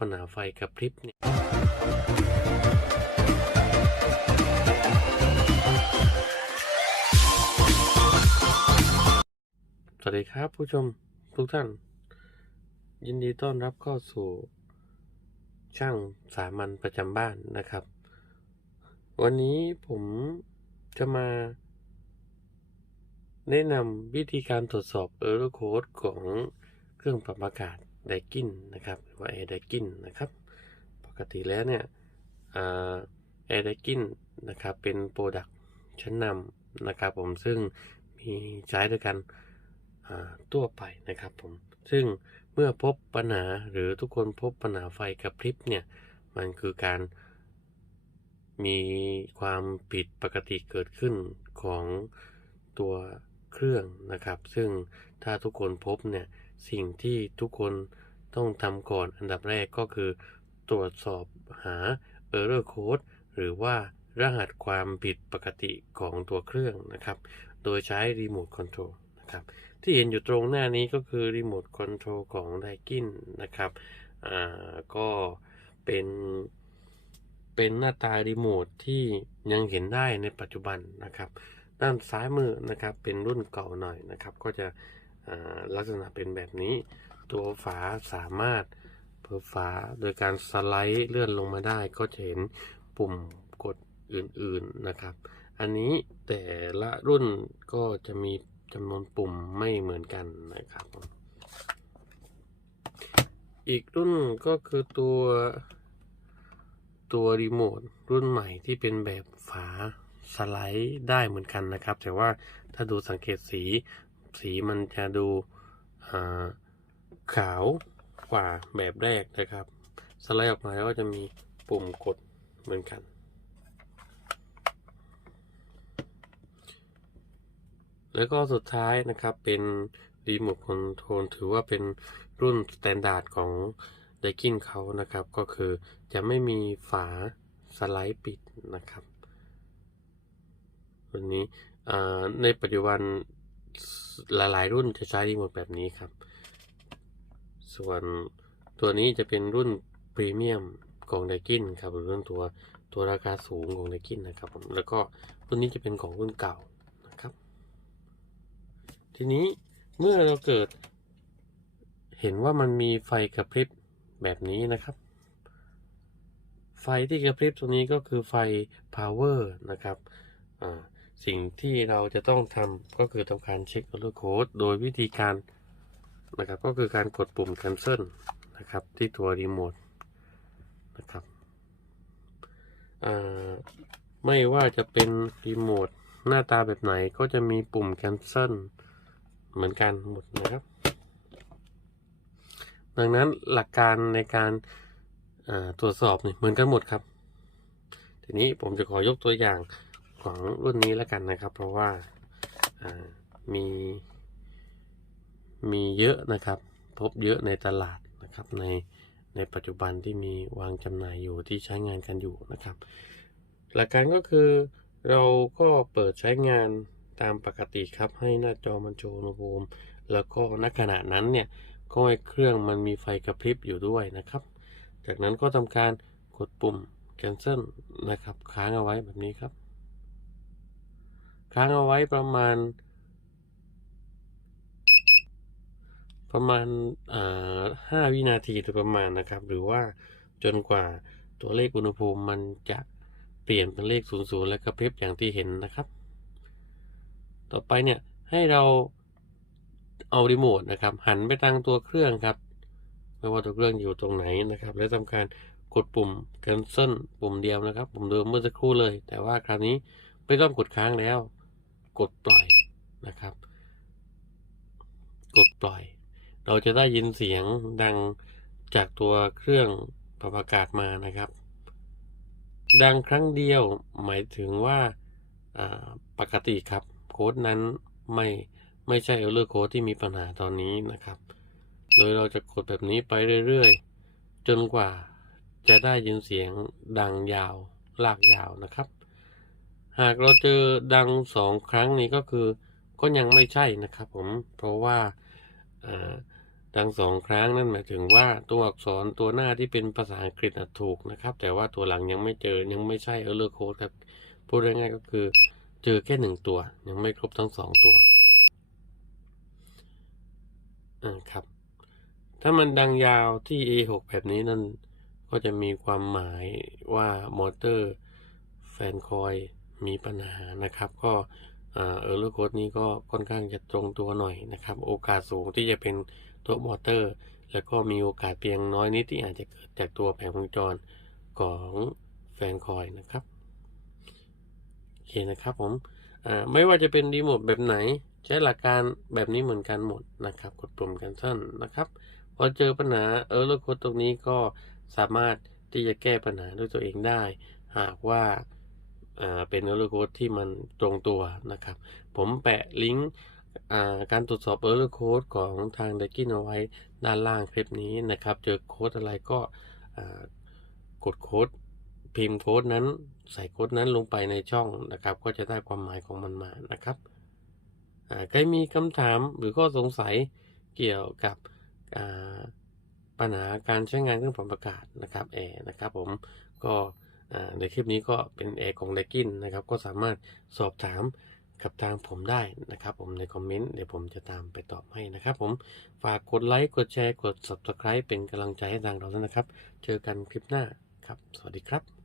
ปัญหาไฟกระพริบเนี่ยสวัสดีครับผู้ชมทุกท่าน ยินดีต้อนรับเข้าสู่ ช่างสามัญประจำบ้านนะครับ วันนี้ผมจะมา แนะนำวิธีการตรวจสอบ Error Code ของเครื่องปรับอากาศ ไดกินนะครับหรือว่า Air d a กินนะครับปกติแล้วเนี่ยแอร์ไดกินนะครับเป็นโปรดักชั้นนำนะครับผมซึ่งมีใช้ด้วยกันทั่วไปนะครับผมซึ่งเมื่อพบปัญหาหรือทุกคนพบปัญหาไฟกระพริบเนี่ยมันคือการมีความผิดปกติเกิดขึ้นของตัวเครื่องนะครับ ซึ่งถ้าทุกคนพบเนี่ย สิ่งที่ทุกคนต้องทำก่อนอันดับแรกก็คือ ตรวจสอบหา Error Code หรือว่ารหัสความผิดปกติของตัวเครื่องนะครับ โดยใช้ Remote Control นะครับ ที่เห็นอยู่ตรงหน้านี้ก็คือ Remote Control ของ d a i k i n นะครับอ่าก็เป็นเป็นหน้าตารีโมทที่ยังเห็นได้ในปัจจุบันนะครับ ด้านซ้ายมือนะครับเป็นรุ่นเก่าหน่อยนะครับ ก็จะ ลักษณะเป็นแบบนี้ ตัวฝาสามารถเปิดฝาโดยการสไลด์เลื่อนลงมาได้ก็จะเห็นปุ่มกดอื่นๆนะครับ อันนี้แต่ละรุ่นก็จะมีจำนวนปุ่มไม่เหมือนกันนะครับ อีกรุ่นก็คือตัวตัวรีโมทรุ่นใหม่ที่เป็นแบบฝาสไลด์ได้เหมือนกันนะครับ แต่ว่าถ้าดูสังเกตสี สีมันจะดูขาวกว่าแบบแรกนะครับ สไลด์ออกมาแล้วก็จะมีปุ่มกดเหมือนกัน แล้วก็สุดท้ายนะครับเป็นรีโมทคอนโทรลถือว่าเป็นรุ่นสแตนดาร์ดของไดกินเขานะครับ ก็คือจะไม่มีฝาสไลด์ปิดนะครับวันนี้ในปัจจุบัน หลายๆรุ่นจะใช้รีโมทแบบนี้ครับ ส่วนตัวนี้จะเป็นรุ่นพรีเมียมของไดกินครับหรือรุ่นตัวตัวราคาสูงของไดกินนะครับผมแล้วก็รุ่นนี้จะเป็นของรุ่นเก่านะครับ ทีนี้เมื่อเราเกิด เห็นว่ามันมีไฟกระพริบแบบนี้นะครับ ไฟที่กระพริบตรงนี้ก็คือไฟ power นะครับ สิ่งที่เราจะต้องทำก็คือทำการเช็ค error code โดยวิธีการนะครับก็คือการกดปุ่ม cancel นะครับที่ตัวรีโมทนะครับไม่ว่าจะเป็นรีโมทหน้าตาแบบไหนก็จะมีปุ่ม cancel เหมือนกันหมดนะครับ ดังนั้นหลักการในการตรวจสอบเนี่ยเหมือนกันหมดครับ ทีนี้ผมจะขอยกตัวอย่าง ของรุ่นนี้แล้วกันนะครับ เพราะว่ามีมีเยอะนะครับ พบเยอะในตลาดนะครับในในปัจจุบันที่มีวางจำหน่ายอยู่ที่ใช้งานกันอยู่นะครับ หลักการก็คือเราก็เปิดใช้งานตามปกติครับให้หน้าจอมันโชว์อุณหภูมิแล้วก็ณขณะนั้นเนี่ยก็ให้เครื่องมันมีไฟกระพริบอยู่ด้วยนะครับ จากนั้นก็ทำการกดปุ่ม cancel นะครับ ค้างเอาไว้แบบนี้ครับ ค้างเอาไว้ประมาณ ประมาณห้าวินาทีโดยประมาณนะครับ หรือว่าจนกว่าตัวเลขอุณหภูมิมันจะเปลี่ยนเป็นเลข0ูและกระพริบอย่างที่เห็นนะครับ ต่อไปเนี่ยให้เราเอารีโมทนะครับ หันไปทางตัวเครื่องครับ ไม่ว่าตัวเครื่องอยู่ตรงไหนนะครับ และทำการกดปุ่ม cancel ปุ่มเดียวนะครับ ปุ่มเดิมเมื่อสักครู่เลย แต่ว่าคราวนี้ไม่ต้องกดค้างแล้ว กดปล่อยนะครับ กดปล่อย เราจะได้ยินเสียงดังจากตัวเครื่องปรับอากาศมานะครับ ดังครั้งเดียวหมายถึงว่าปกติครับ โค้ดนั้นไม่ไม่ใช่เออร์เลอร์โค้ดที่มีปัญหาตอนนี้นะครับ โดยเราจะกดแบบนี้ไปเรื่อยๆ จนกว่าจะได้ยินเสียงดังยาวลากยาวนะครับ หากเราเจอดังสองครั้งนี้ก็คือก็ยังไม่ใช่นะครับผมเพราะว่าดังสองครั้งนั่นหมายถึงว่าตัวอักษรตัวหน้าที่เป็นภาษาอังกฤษนะถูกนะครับ แต่ว่าตัวหลังยังไม่เจอยังไม่ใช่ error code ครับพูดง่ายๆก็คือเจอแค่หนึ่งตัว ยังไม่ครบทั้งสองตัวอ่าครับ ถ้ามันดังยาวที่ A6 แบบนี้นั่นก็จะมีความหมายว่ามอเตอร์แฟนคอย มีปัญหานะครับ ก็เออร์โค้ดนี้ก็ค่อนข้างจะตรงตัวหน่อยนะครับ โอกาสสูงที่จะเป็นตัวมอเตอร์ แล้วก็มีโอกาสเพียงน้อยนิดที่อาจจะเกิดจากตัวแผงวงจรของแฟนคอยนะครับโอเคนะครับผมไม่ว่าจะเป็นรีโมทแบบไหน ใช้หลักการแบบนี้เหมือนกันหมดนะครับ กดปุ่ม cancel นนะครับพอเจอปัญหาเออร์โค้ดตรงนี้ก็สามารถที่จะแก้ปัญหาด้วยตัวเองได้ หากว่า เป็นเออร์โค้ดที่มันตรงตัวนะครับ ผมแปะลิงก์การตรวจสอบเออร์โค้ดของทางไดกินเอาไว้ด้านล่างคลิปนี้นะครับ เจอโค้ดอะไรก็กดโค้ดพิมพ์โค้ดนั้นใส่โค้ดนั้นลงไปในช่องนะครับ ก็จะได้ความหมายของมันมานะครับใครมีคำถามหรือข้อสงสัยเกี่ยวกับปัญหาการใช้งานเครื่องปรับอากาศนะครับแอร์นะครับผมก็ ในคลิปนี้ก็เป็นแอร์ของไลกินนะครับ ก็สามารถสอบถามกับทางผมได้นะครับ ผมในคอมเมนต์เดี๋ยวผมจะตามไปตอบให้นะครับ ผมฝากกดไลค์กดแชร์กด subscribe เป็นกำลังใจให้ทางเราด้วยนะครับ เจอกันคลิปหน้าครับ สวัสดีครับ